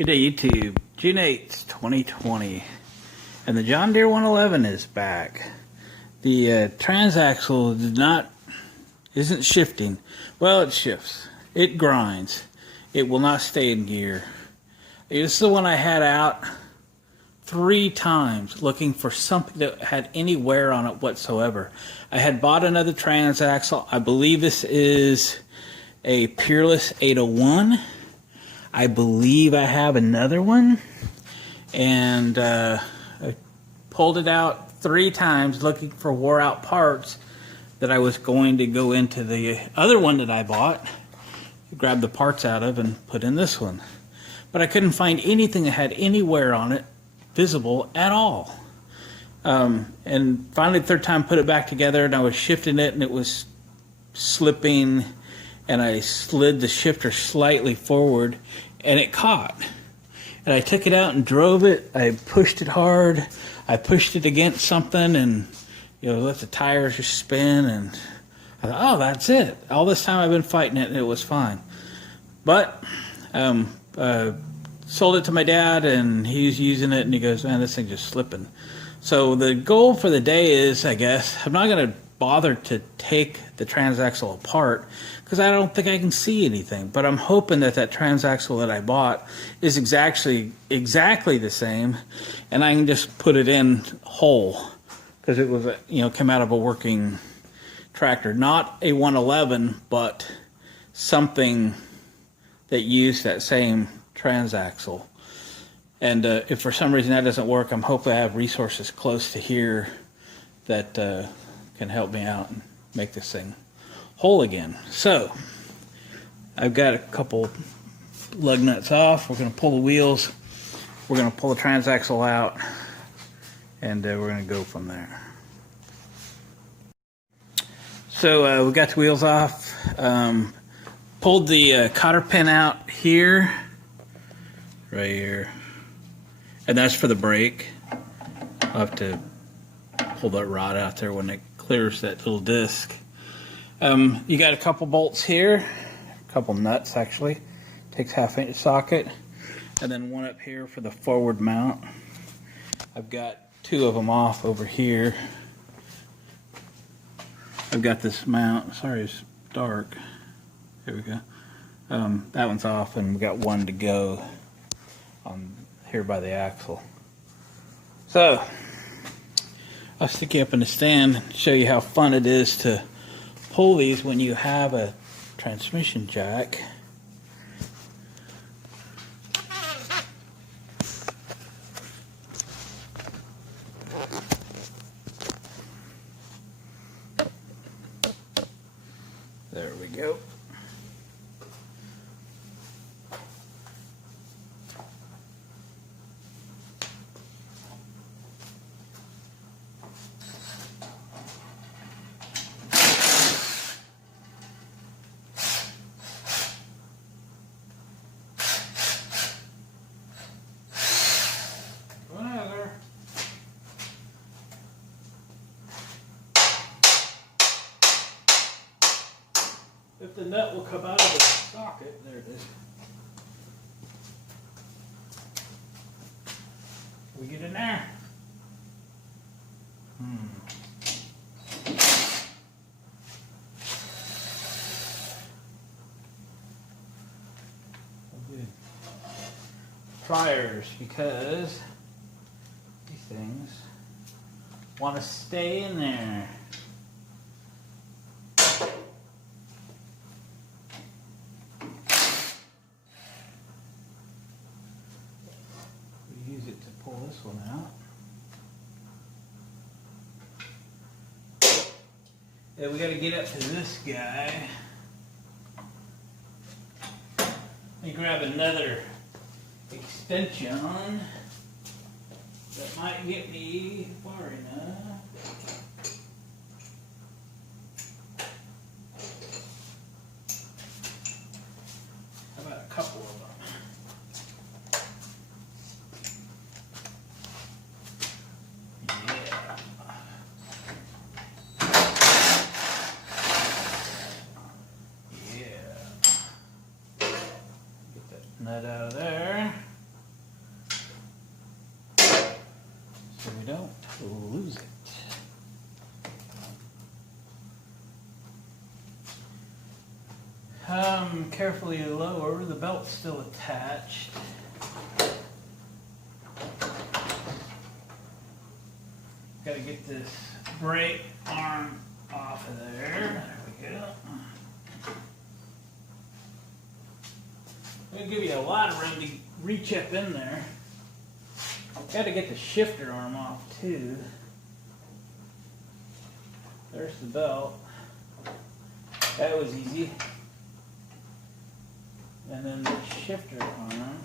Good day, YouTube. June 8th, 2020. And the John Deere 111 is back. The transaxle isn't shifting. Well, it shifts. It grinds. It will not stay in gear. This is the one I had out 3 times looking for something that had any wear on it whatsoever. I had bought another transaxle. I believe this is a Peerless 801. I believe I have another one, and I pulled it out 3 times looking for wore out parts that I was going to go into the other one that I bought, grab the parts out of and put in this one. But I couldn't find anything that had any wear on it visible at all. And finally the 3rd time put it back together, and I was shifting it and it was slipping, and I slid the shifter slightly forward and it caught. And I took it out and drove it. I pushed it hard. I pushed it against something and let the tires just spin, and I thought, oh, that's it. All this time I've been fighting it and it was fine. But sold it to my dad and he's using it and he goes, man, this thing's just slipping. So the goal for the day is, I guess, I'm not going to bother to take the transaxle apart because I don't think I can see anything, but I'm hoping that that transaxle that I bought is exactly the same, and I can just put it in whole because it was came out of a working tractor, not a 111, but something that used that same transaxle. And if for some reason that doesn't work, I'm hoping I have resources close to here that can help me out and make this thing whole again. So I've got a couple lug nuts off. We're going to pull the wheels. We're going to pull the transaxle out, and we're going to go from there. So we got the wheels off. Pulled the cotter pin out here, right here, and that's for the brake. I'll have to pull that rod out there when it clears that little disc. You got a couple bolts here, a couple nuts actually. Takes 1/2-inch socket, and then one up here for the forward mount. I've got 2 of them off over here. I've got this mount. Sorry, it's dark. Here we go. That one's off, and we got 1 to go on here by the axle. So I'll stick you up in the stand and show you how fun it is to pull these when you have a transmission jack. There we go. If the nut will come out of the socket, there it is. We get in there. Good. Pliers, because these things want to stay in there. Use it to pull this one out. Then we got to get up to this guy. Let me grab another extension that might get me far enough. How about a couple of them? Nut out of there. so we don't lose it. Carefully lower, the belt's still attached. Got to get this brake arm off of there. There we go. I'm going to give you a lot of room to reach up in there. Got to get the shifter arm off too. There's the belt. That was easy. And then the shifter arm.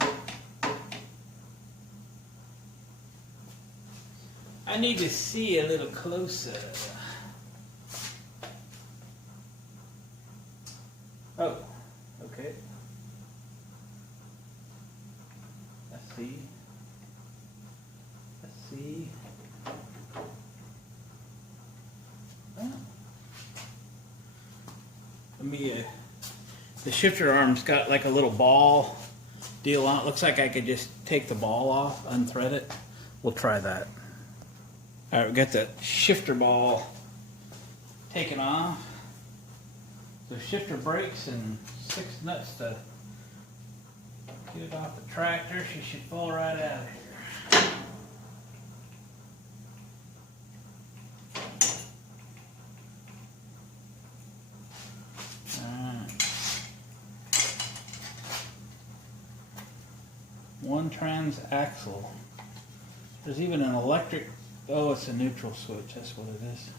I need to see a little closer. Oh, okay. Let's see. Let's see. Oh. Let me, the shifter arm's got like a little ball deal on it. Looks like I could just take the ball off, unthread it. We'll try that. All right, we got the shifter ball taken off. The shifter brakes and 6 nuts to get it off the tractor. She should fall right out of here. One transaxle. There's even an electric, oh, it's a neutral switch, that's what it is.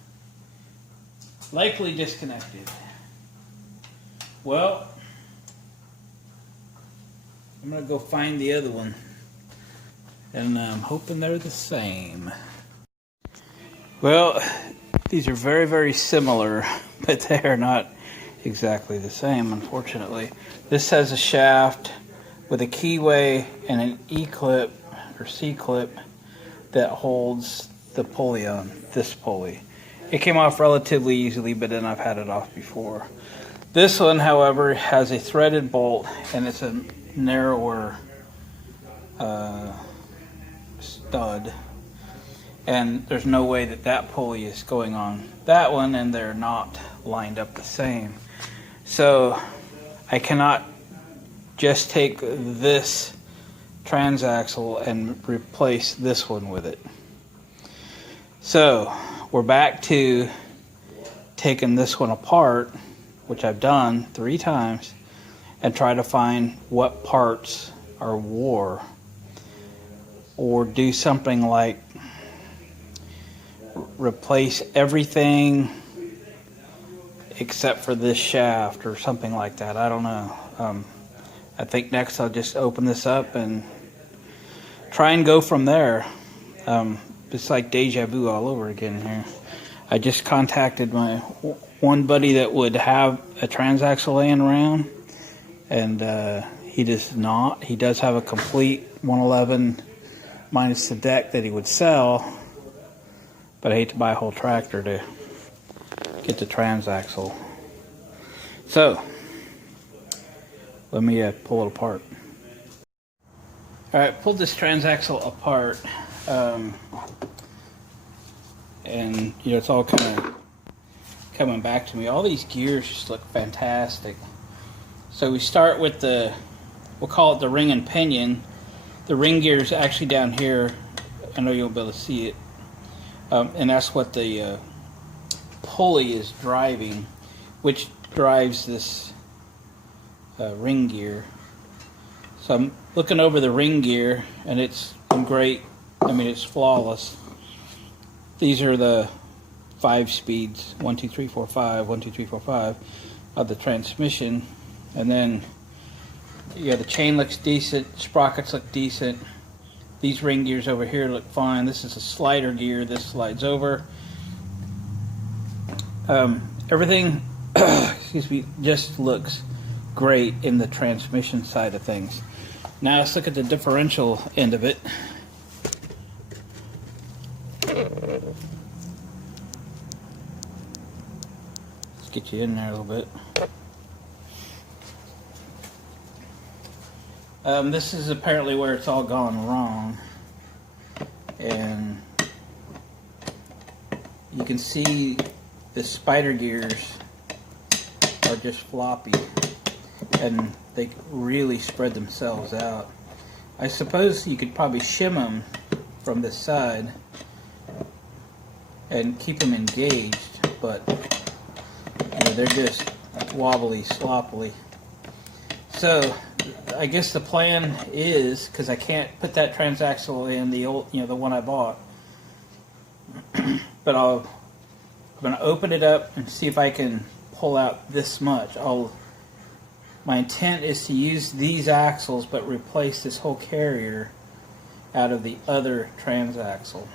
Likely disconnected. Well, I'm gonna go find the other one. And I'm hoping they're the same. Well, these are very, very similar, but they are not exactly the same, unfortunately. This has a shaft with a keyway and an E-clip or C-clip that holds the pulley on, this pulley. It came off relatively easily, but then I've had it off before. This one, however, has a threaded bolt and it's a narrower stud. And there's no way that that pulley is going on that one, and they're not lined up the same. So I cannot just take this transaxle and replace this one with it. So we're back to taking this one apart, which I've done 3 times, and try to find what parts are wore, or do something like replace everything except for this shaft or something like that. I don't know. I think next I'll just open this up and try and go from there. It's like deja vu all over again here. I just contacted my one buddy that would have a transaxle laying around, and he does not. He does have a complete 111 minus the deck that he would sell, but I hate to buy a whole tractor to get the transaxle. So let me pull it apart. All right, pulled this transaxle apart, and you know, it's all kind of coming back to me. All these gears just look fantastic. So we start with the, we'll call it the ring and pinion. The ring gear is actually down here. I know you won't be able to see it, and that's what the pulley is driving, which drives this ring gear. So I'm looking over the ring gear, and it's great. I mean, it's flawless. These are the 5 speeds, 1, 2, 3, 4, 5, 1, 2, 3, 4, 5 of the transmission. And then, yeah, the chain looks decent, sprockets look decent. These ring gears over here look fine. This is a slider gear. This slides over. Everything, excuse me, just looks great in the transmission side of things. Now let's look at the differential end of it. Let's get you in there a little bit. This is apparently where it's all gone wrong, and you can see the spider gears are just floppy, and they really spread themselves out. I suppose you could probably shim them from this side and keep them engaged, but they're just wobbly, sloppily. So I guess the plan is, because I can't put that transaxle in the old, the one I bought, but I'm going to open it up and see if I can pull out this much. My intent is to use these axles but replace this whole carrier out of the other transaxle,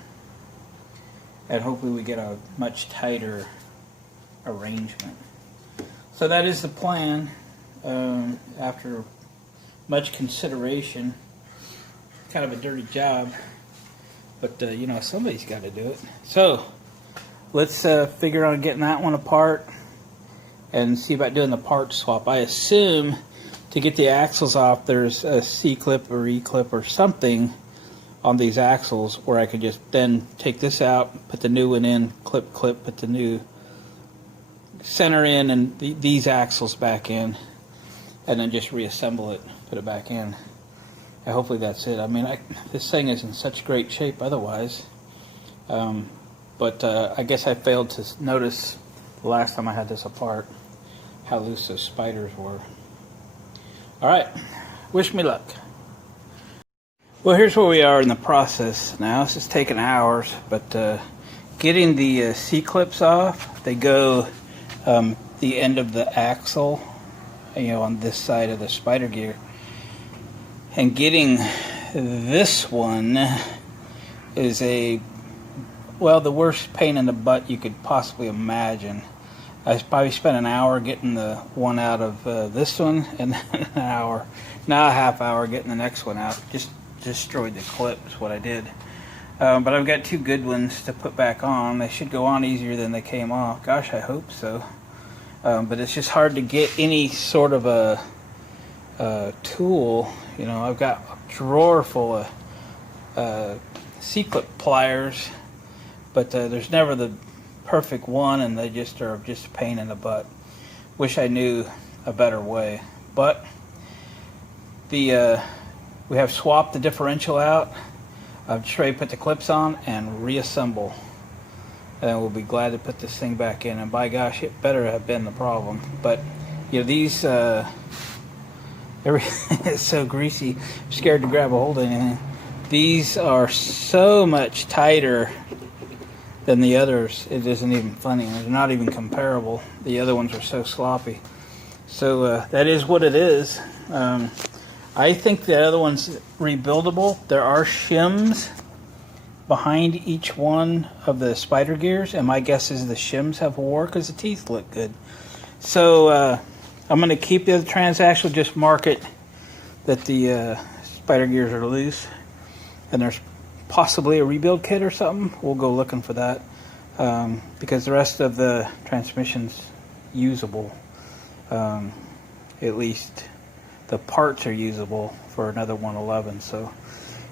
and hopefully we get a much tighter arrangement. So that is the plan. After much consideration, kind of a dirty job, but somebody's got to do it. So let's figure on getting that one apart and see about doing the part swap. I assume to get the axles off, there's a C-clip or E-clip or something on these axles where I could just then take this out, put the new one in, clip, put the new center in, and these axles back in, and then just reassemble it, put it back in. And hopefully that's it. I mean, this thing is in such great shape otherwise. But I guess I failed to notice the last time I had this apart how loose those spiders were. Alright, wish me luck. Well, here's where we are in the process now. This is taking hours, but getting the C-clips off, they go the end of the axle, on this side of the spider gear. And getting this one is the worst pain in the butt you could possibly imagine. I probably spent an hour getting the one out of this one, and then a half hour getting the next one out. Just destroyed the clips, what I did. But I've got two good ones to put back on. They should go on easier than they came off. Gosh, I hope so. But it's just hard to get any sort of a tool. I've got a drawer full of C-clip pliers, but there's never the perfect one, and they just are just a pain in the butt. Wish I knew a better way. But we have swapped the differential out. I've just ready to put the clips on and reassemble. And we'll be glad to put this thing back in. And by gosh, it better have been the problem. But these everything is so greasy. I'm scared to grab a hold of anything. These are so much tighter than the others. It isn't even funny. They're not even comparable. The other ones are so sloppy. So that is what it is. I think the other one's rebuildable. There are shims behind each one of the spider gears, and my guess is the shims have wore because the teeth look good. So I'm going to keep the other transaxle, just mark it that the spider gears are loose, and there's possibly a rebuild kit or something. We'll go looking for that, because the rest of the transmission's usable. At least the parts are usable for another 111. So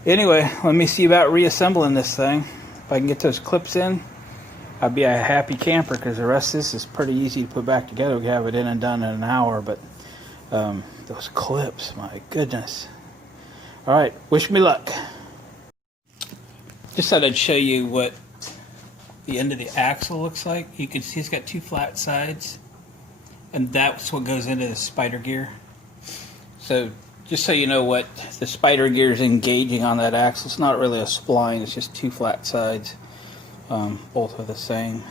anyway, let me see about reassembling this thing. If I can get those clips in, I'll be a happy camper, because the rest of this is pretty easy to put back together. We have it in and done in an hour, but those clips, my goodness. All right, wish me luck. Just thought I'd show you what the end of the axle looks like. You can see it's got two flat sides, and that's what goes into the spider gear. So just so you know what the spider gear is engaging on that axle, it's not really a spline, it's just two flat sides. Both are the same.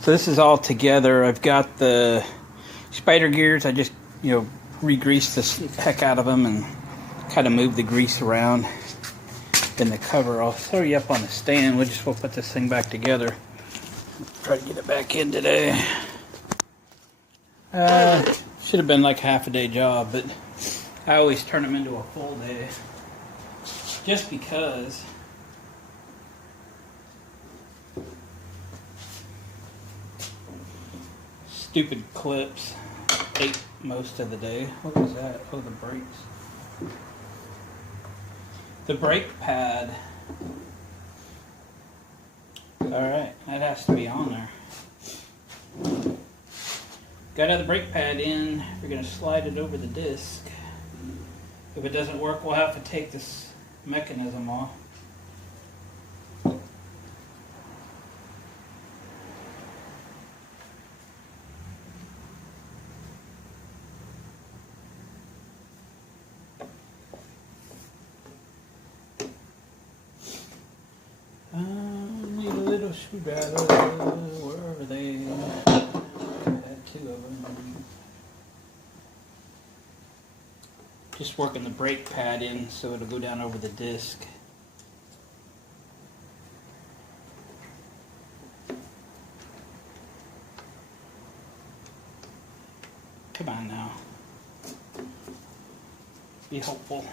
So this is all together. I've got the spider gears. I just re-greased the heck out of them and kind of moved the grease around in the cover. I'll throw you up on the stand. We'll put this thing back together. Try to get it back in today. Should have been like a half a day job, but I always turn them into a full day just because. Stupid clips ate most of the day. What was that? Oh, the brakes. The brake pad Alright, that has to be on there. Got to have the brake pad in. We're going to slide it over the disc. If it doesn't work, we'll have to take this mechanism off. Need a little screwdriver. Where are they? I had two of them. Just working the brake pad in so it'll go down over the disc. Come on now. Be helpful.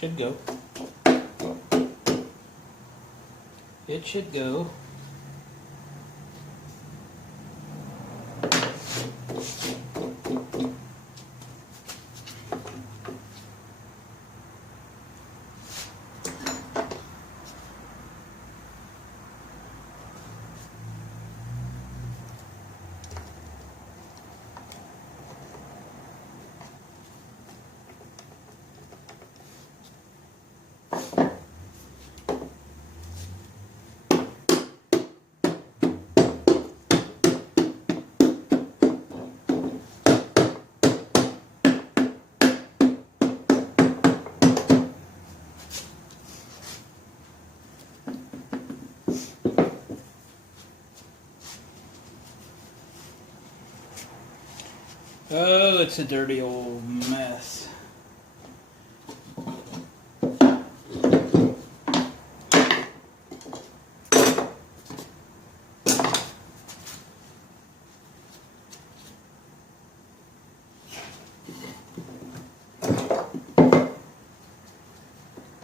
Should go. It should go. Oh, it's a dirty old mess.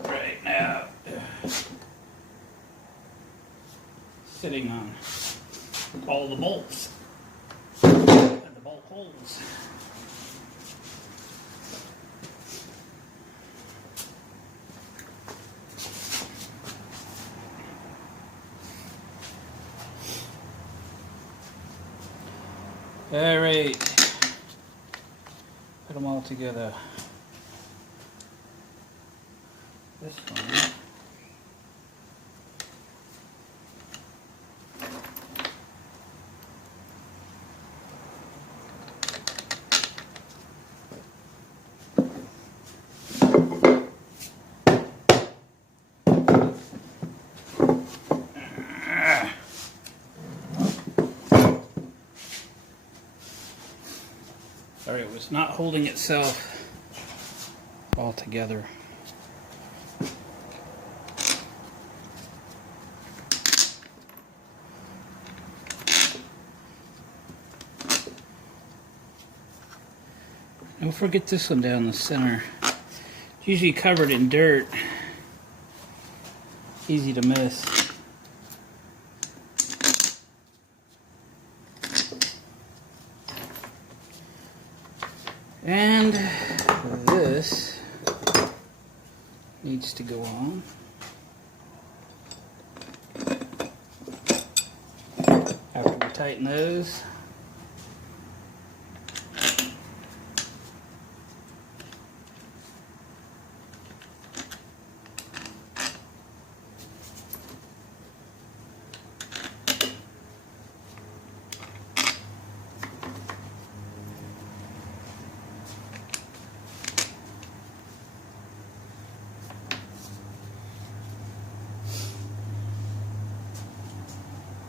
Right now, sitting on all the bolts and the bolt holes. All right, put them all together. This one. Sorry, it was not holding itself all together. Don't forget this one down the center. It's usually covered in dirt. Easy to miss. And this needs to go on. After we tighten those,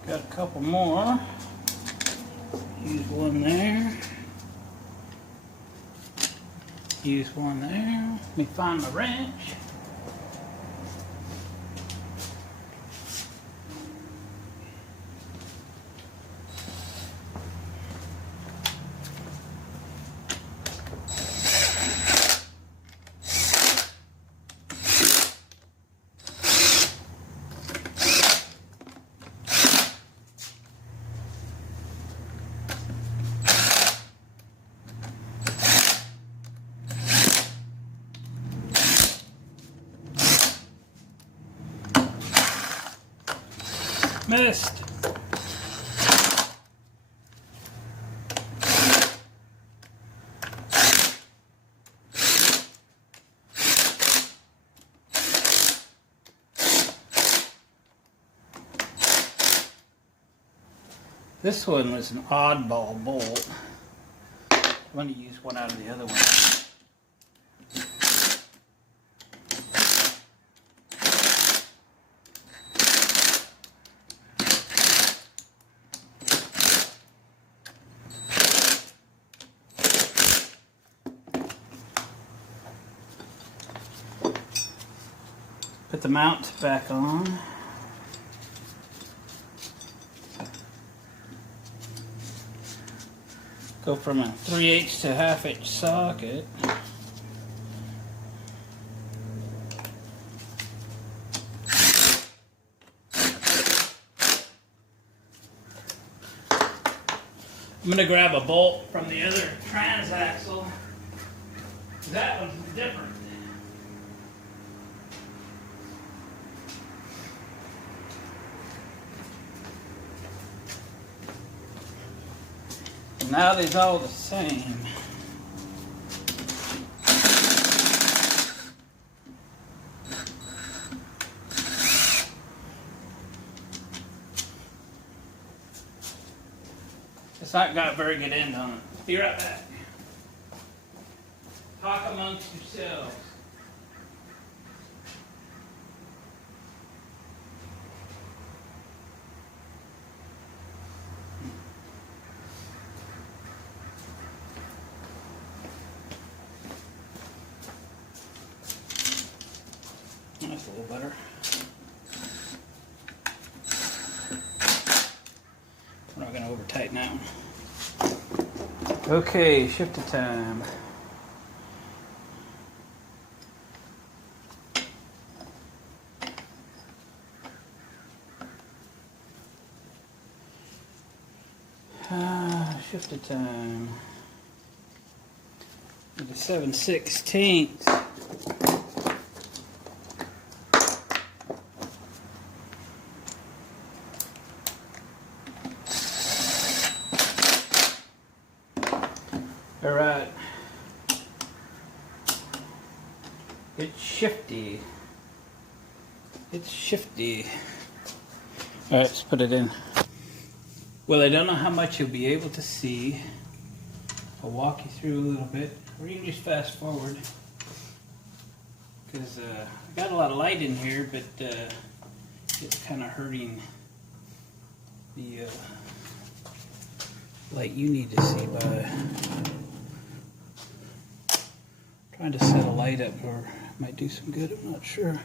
got a couple more. Use one there. Use one there. Let me find my wrench. Missed. This one was an oddball bolt. I'm going to use one out of the other one. Put the mount back on. Go from a 3/8 to 1/2 inch socket. I'm going to grab a bolt from the other transaxle. That one's different. Now they's all the same. It's not got a very good end on it. Be right back. Talk amongst yourselves. That's a little better. We're not going to over tighten that one. Okay, shift to time. Shift to time. The 7/16. All right. It's shifty. It's shifty. All right, let's put it in. Well, I don't know how much you'll be able to see. I'll walk you through a little bit, or you can just fast forward. Because I got a lot of light in here, but it's kind of hurting the light you need to see by trying to set a light up, or might do some good, I'm not sure.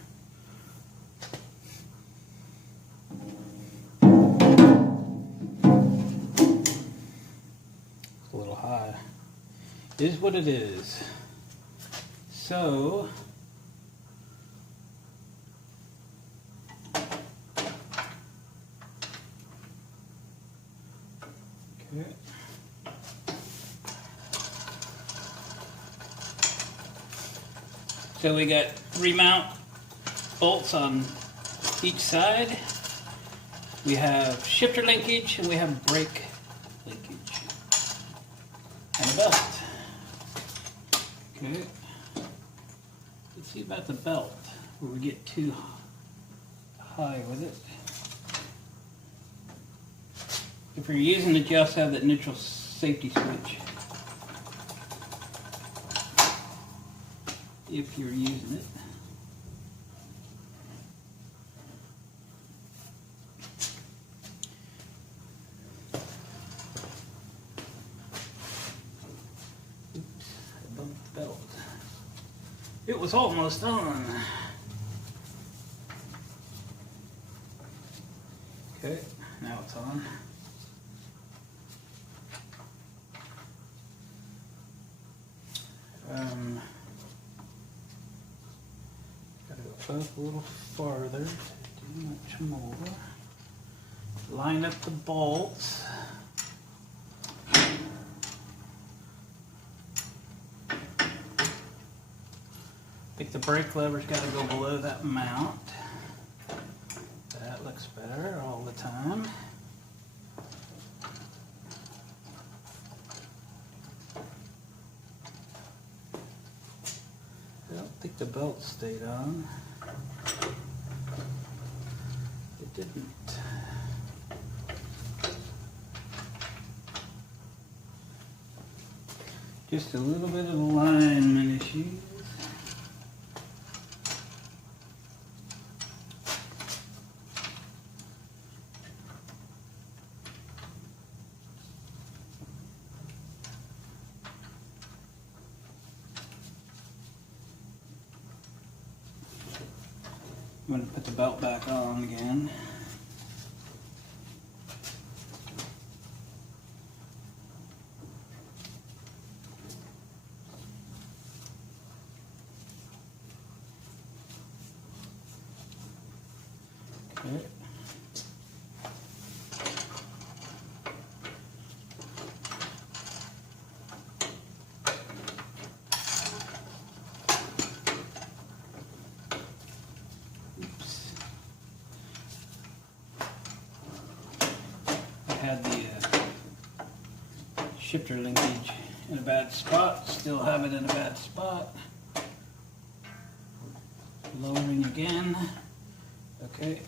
It's a little high. It is what it is. So, okay. So we got remount bolts on each side. We have shifter linkage and we have brake linkage. And a belt. Okay. Let's see about the belt, where we get too high with it. If you're using it, you also have that neutral safety switch. If you're using it. Oops, I bumped the belt. It was almost on. Okay, now it's on. Gotta go up a little farther to do much more. Line up the bolts. I think the brake lever's got to go below that mount. That, look looks better all the time. I don't think the belt stayed on. It didn't. Just a little bit of alignment issues. I'm going to put the belt back on again. Okay. Had the shifter linkage in a bad spot, still have it in a bad spot. Lowering again. Okay.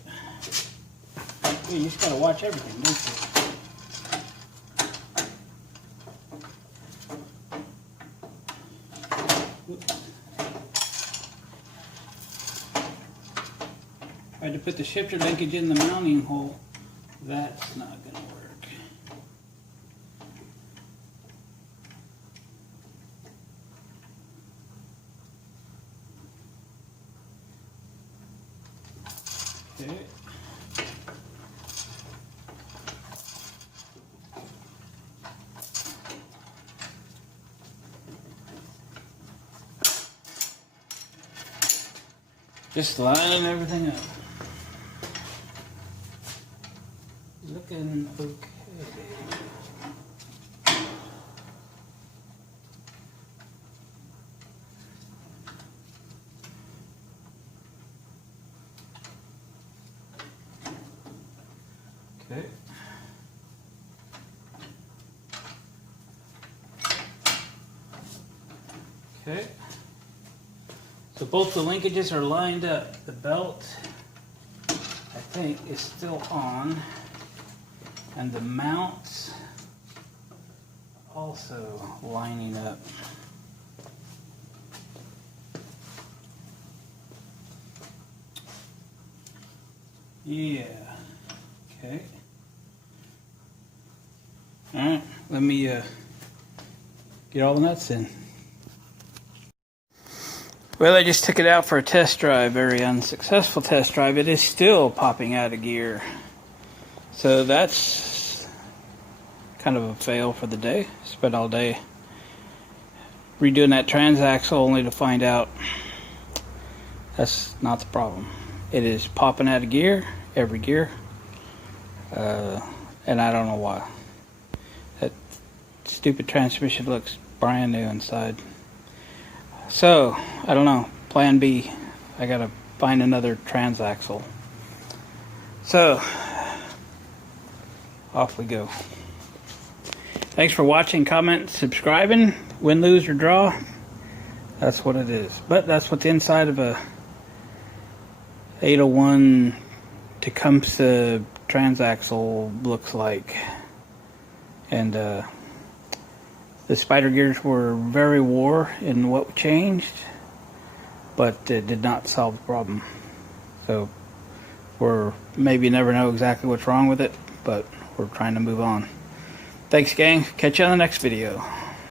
Yeah, you just gotta watch everything, don't you? Whoops. Tried to put the shifter linkage in the mounting hole. That's not gonna work. Okay. Just lining everything up. Looking okay. Okay. Okay. So both the linkages are lined up. The belt, I think, is still on. And the mounts also lining up. Yeah. Okay. All right. Let me get all the nuts in. Well, I just took it out for a test drive. Very unsuccessful test drive. It is still popping out of gear. So that's kind of a fail for the day. Spent all day redoing that transaxle only to find out that's not the problem. It is popping out of gear, every gear, and I don't know why. That stupid transmission looks brand new inside. So, I don't know. Plan B. I gotta find another transaxle. So, off we go. Thanks for watching, comment, subscribing. Win, lose, or draw. That's what it is. But that's what the inside of a 801 Tecumseh transaxle looks like. And the spider gears were very wore in what changed, but it did not solve the problem. So we're maybe never know exactly what's wrong with it, but we're trying to move on. Thanks, gang. Catch you on the next video.